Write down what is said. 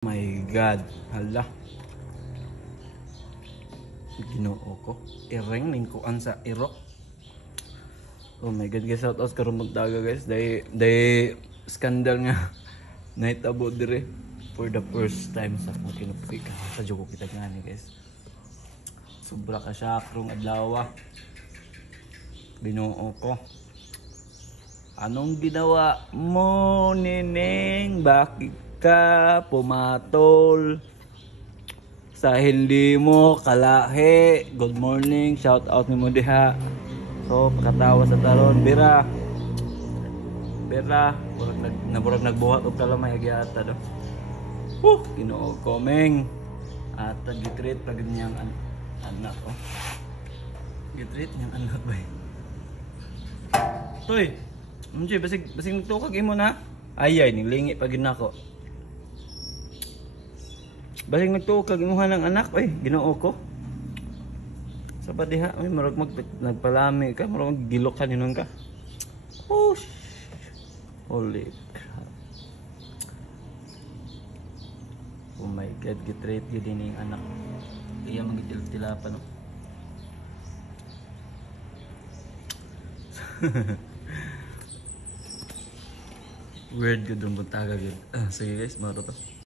My God, hala. Ginoo ko. Ireng ning kuan sa irok. Oh my God, guys, shout out karon magdaga guys. Day scandal nga nahitabo dire for the first time sa akong kinupik. Sa jogo kita nga ni guys. Sobra ka siya krong adlaw. Ginoo ko. Anong ginawa mo, Neneng? Bakit ka pumatol sa hindi mo kalahi? Good morning, shout out ni mo diha. So pakatawa sa taron, Bira, burag nagbuhat og kalamay agyata do. Ginoo komeng at gitreat pag niyang anak ko. Gitreat niyang anak ba? Toy, basig nagtukag imo na. Ayay nilingi pag nako. Basig nagtukag imuha ng anak, Ginoo ko. Sa diha, marag nagpalami ka, marag gilok ka ninon ka. Holy crap. Oh my God, gitrate yun din yung anak. Iya magitil-tilapan. Weird good ang buntaga yun. Sige guys, maro to.